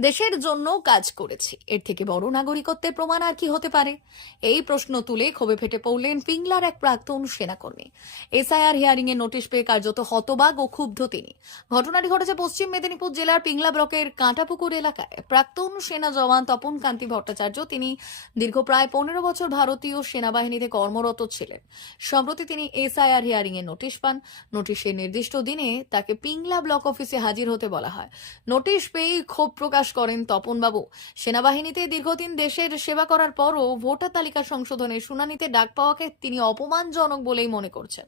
দেশের জন্য কাজ করেছি। এর থেকে বড় নাগরিকত্বের প্রমাণ আর কি হতে পারে? এই প্রশ্ন তুলে ক্ষোভে ফেটে পড়লেন পিংলার এক প্রাক্তন সেনাকর্মী। এসআইআর হিয়ারিং এর নোটিশ পেয়ে কার্যত হতবাগ ও ক্ষুব্ধ তিনি। ঘটনাটি ঘটেছে পশ্চিম মেদিনীপুর জেলার পিংলা ব্লকের কাঁটাপুকুর এলাকায়। প্রাক্তন সেনা জওয়ান তপন কান্তি ভট্টাচার্য তিনি দীর্ঘ প্রায় পনেরো বছর ভারতীয় সেনাবাহিনীতে কর্মরত ছিলেন। সম্প্রতি তিনি এসআইআর হিয়ারিং এর নোটিশ পান। নোটিশের নির্দিষ্ট দিনে তাকে পিংলা ব্লক অফিসে হাজির হতে বলা হয়। নোটিশ পেয়েই ক্ষোভ প্রকাশ করেন তপনবাবু। সেনাবাহিনীতে দীর্ঘদিন দেশের সেবা করার পরও ভোটার তালিকা সংশোধনের শুনানিতে ডাক পাওয়াকে তিনি অপমানজনক বলেই মনে করছেন।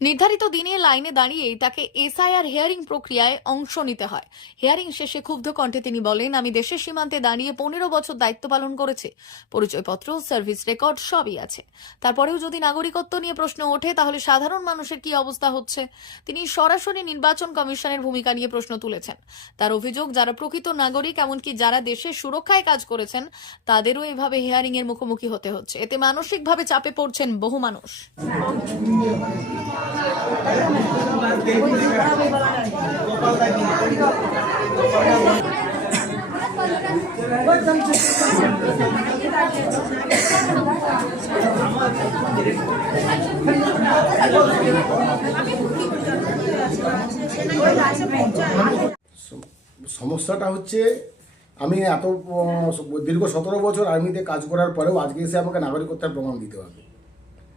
নির্ধারিত দিনে লাইনে দাঁড়িয়েই তাকে এসআইআর হিয়ারিং প্রক্রিয়ায় অংশ নিতে হয়। হিয়ারিং শেষে ক্ষুব্ধ কণ্ঠে তিনি বলেন, আমি দেশের সীমান্তে দাঁড়িয়ে পনেরো বছর দায়িত্ব পালন করেছি। পরিচয়পত্র, সার্ভিস রেকর্ড সবই আছে। তারপরেও যদি নাগরিকত্ব নিয়ে প্রশ্ন ওঠে, তাহলে সাধারণ মানুষের কি অবস্থা হচ্ছে? তিনি সরাসরি নির্বাচন কমিশনের ভূমিকা নিয়ে প্রশ্ন তুলেছেন। তার অভিযোগ, যারা প্রকৃত নাগরিক এমনকি যারা দেশের সুরক্ষায় কাজ করেছেন, তাদেরও এভাবে হিয়ারিং এর মুখোমুখি হতে হচ্ছে। এতে মানসিকভাবে চাপে পড়ছেন বহু মানুষ। সমস্যাটা হচ্ছে আমি এত দীর্ঘ সতেরো বছর আর্মিতে কাজ করার পরেও আজকে এসে আমাকে নাগরিকত্বের প্রমাণ দিতে হবে।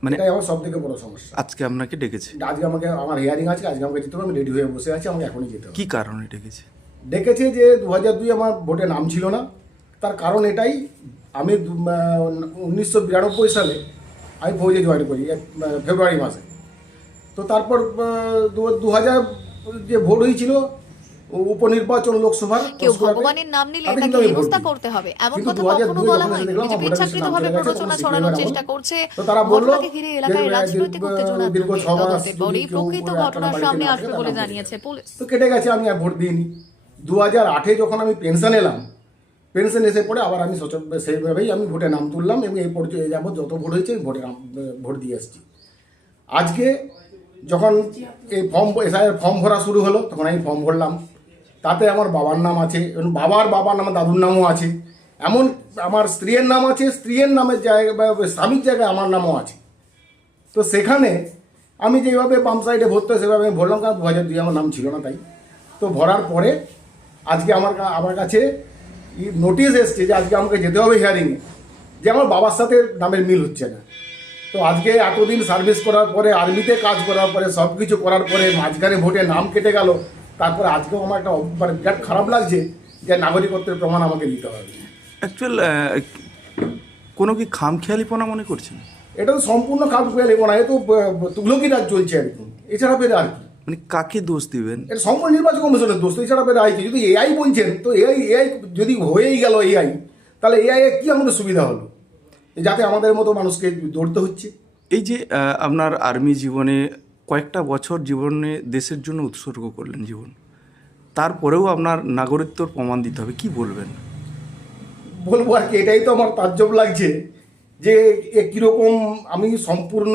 মানে এটাই আমার সব থেকে বড় সমস্যা। আজকে আপনাকে ডেকেছে? আজকে আমাকে আমার হিয়ারিং আছে আজকে আমাকে যেতে হবে আমি রেডি হয়ে বসে আছি আমাকে এখনই যেতে হবে। কি কারণে ডেকেছে? ডেকেছে যে দু হাজার দুই আমার ভোটে নাম ছিল না। তার কারণ এটাই আমি উনিশশো বিরানব্বই সালে আমি ফৌজে জয়েন করি ফেব্রুয়ারি মাসে। তো তারপর দু হাজার যে ভোট হয়েছিল উপনির্বাচন লোকসভার কেউ ভগবানের নাম নিলে তাকে হেনস্থা করতে হবে। এমন কথা কখনো বলা হয়নি। বিজেপি ইচ্ছাকৃতভাবে প্ররোচনা ছড়ানোর চেষ্টা। করছে তারা বলল ঘটনাকে ঘিরে এলাকায় রাজনৈতিক উত্তেজনা দীর্ঘ ছ মাস কেউ প্রকৃত ঘটনা সামনে আসবে বলে জানিয়েছে পুলিশ। তো কেটে গেছে আমি আর ভোট দিইনি। দু হাজার আটে যখন আমি পেনশন এলাম পেনশন এসে পরে আবার আমি সেইভাবেই আমি ভোটে নাম তুললাম এবং এই পর্যায়ে যাব যত ভোট হয়েছে ভোটে নাম ভোট দিয়ে এসেছি। আজকে যখন এই ফর্ম এসআইয়ের ফর্ম ভরা শুরু হলো তখন আমি ফর্ম ভরলাম। তাতে আমার বাবার নাম আছে, এবং বাবার বাবার নামে দাদুর নামও আছে। এমন আমার স্ত্রীর নাম আছে, স্ত্রীর নামের জায়গায় স্বামীর জায়গায় আমার নামও আছে। তো সেখানে আমি যেভাবে পাম্প সাইডে ভরতে সেভাবে আমি ভরলাম, কারণ দু হাজার দুই আমার নাম ছিল না তাই। তো ভরার পরে আজকে আমার আমার কাছে নোটিশ এসছে যে আজকে আমাকে যেতে হবে হিয়ারিংয়ে যে আমার বাবার সাথে নামের মিল হচ্ছে না। তো আজকে এতদিন সার্ভিস করার পরে আর্মিতে কাজ করার পরে সব কিছু করার পরে, মাঝখানে ভোটে নাম কেটে গেল তারপরে আজকেও আমার একটা মানে বিরাট খারাপ লাগছে যে নাগরিকত্বের প্রমাণ আমাকে দিতে হবে। অ্যাকচুয়াল কোনো কি খামখেয়ালিপনা মনে করছেন? এটা তো সম্পূর্ণ নেব এ তো তুগলকি রাজ চলছে আর কি এছাড়া পেরে আর কি। মানে কাকে দোষ দিবেন? এটা সম্পূর্ণ নির্বাচন কমিশনের দোষ এছাড়া পেরে আই কি। যদি এআই বলছেন তো এআই এআই যদি হয়েই গেল এআই তাহলে এআই এর কি আমাদের সুবিধা হলো? যাতে আমাদের মতো মানুষকে দৌড়তে হচ্ছে। এই যে আপনার আর্মি জীবনে কয়েকটা বছর জীবনে দেশের জন্য উৎসর্গ করলেন জীবন। তারপরেও আপনার নাগরিকত্বর প্রমাণ দিতে হবে, কি বলবেন? বলব আর কি, এটাই তো আমার তাজ্জব লাগছে যে এ কীরকম আমি সম্পূর্ণ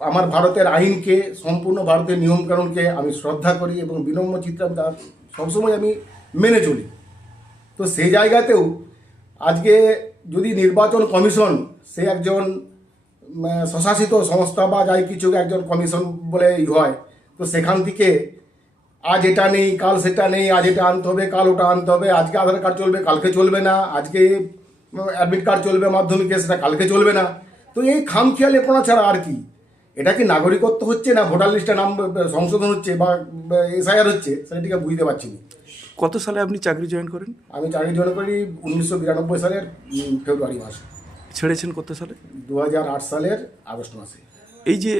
আমার ভারতের আইনকে, সম্পূর্ণ ভারতের নিয়মকানুনকে আমি শ্রদ্ধা করি এবং বিনম্র চিত্রা তার সবসময় আমি মেনে চলি। তো সেই জায়গাতেও আজকে যদি নির্বাচন কমিশন সে একজন স্বশাসিত সংস্থা বা যাই কিছু একজন কমিশন বলে ই হয় তো সেখান থেকে আজ এটা নেই কাল সেটা নেই আজ এটা আনতে হবে কাল ওটা আনতে হবে আজকে আধার কার্ড চলবে কালকে চলবে না আজকে অ্যাডমিট কার্ড চলবে মাধ্যমিকে সেটা কালকে চলবে না। তো এই খামখেয়ালেপনা ছাড়া আর কি? এটা কি নাগরিকত্ব হচ্ছে না ভোটার লিস্টে নাম সংশোধন হচ্ছে বা এসআইআর হচ্ছে? সেটা ঠিক বুঝতে পারছি না। কত সালে আপনি চাকরি জয়েন করেন? আমি চাকরি জয়েন করি উনিশশো বিরানব্বই সালের ফেব্রুয়ারি মাসে। ছেড়েছেন কত সালে? দু হাজার আট সালের আগস্ট মাসে। এই যে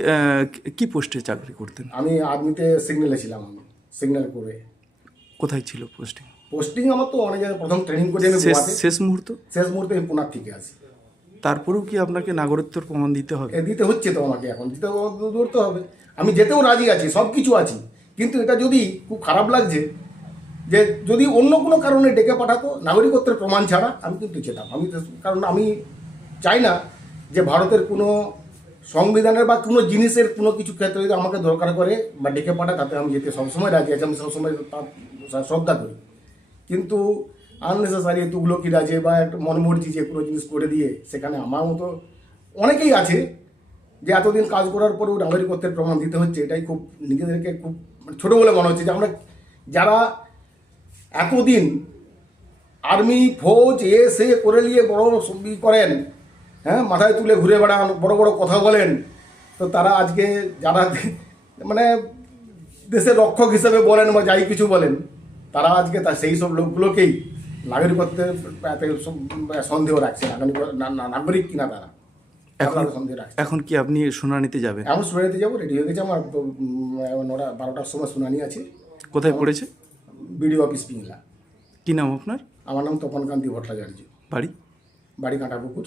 কি পোস্টে চাকরি করতেন? আমি আর্মিতে সিগন্যালে ছিলাম আমি সিগন্যাল করে। কোথায় ছিল পোস্টিং পোস্টিং আমার তো অনেক জায়গায় প্রথম ট্রেনিং করে আমি শেষ শেষ মুহূর্ত? শেষ মুহূর্তে আমি পুনার থেকে আসি তারপরেও কি আপনাকে নাগরিকত্বর প্রমাণ দিতে হবে? দিতে হচ্ছে তো আমাকে এখন দিতে ধরতে হবে। আমি যেতেও রাজি আছি সব কিছু আছি। কিন্তু এটা যদি খুব খারাপ লাগছে যে যদি অন্য কোনো কারণে ডেকে পাঠাতো নাগরিকত্বের প্রমাণ ছাড়া আমি কিন্তু যেতাম। আমি তো- কারণ আমি চাই না যে ভারতের কোনো সংবিধানের বা কোনো জিনিসের কোনো কিছু ক্ষেত্রে যদি আমাকে দরকার করে বা ডেকে পাঠায়, তাতে আমি যেতে সবসময় রাজি আছি, আমি সবসময় শ্রদ্ধা করি। কিন্তু আননেসেসারি তুগলকির আছে বা একটা মনমর্জি যে কোনো জিনিস করে দিয়ে সেখানে আমার মতো অনেকেই আছে যে এতদিন কাজ করার পরেও নাগরিকত্বের প্রমাণ দিতে হচ্ছে, এটাই খুব নিজেদেরকে খুব মানে ছোটো বলে মনে হচ্ছে যে আমরা যারা এতদিন আর্মি ফৌজ এ সে করে নিয়ে বড় করেন হ্যাঁ মাথায় তুলে ঘুরে বেড়ান বড় বড় কথা বলেন। তো তারা আজকে যারা মানে দেশের রক্ষক হিসেবে বলেন বা যাই কিছু বলেন তারা আজকে তা সেই সব লোকগুলোকেই নাগরিকত্বের সন্দেহ রাখছে নাগরিক কিনা তারা? এখন তারা সন্দেহ রাখছে। এখন কি আপনি শুনানিতে যাবেন? এখন শুনানিতে যাব রেডি হয়ে গেছে আমার নটা বারোটার সময় শুনানি আছে। কোথায় পড়েছে? BDO office Pingla. কি নাম আপনার? আমার নাম তপন কান্তি ভট্টাচার্য। বাড়ি? বাড়ি Kanta Kantapukur.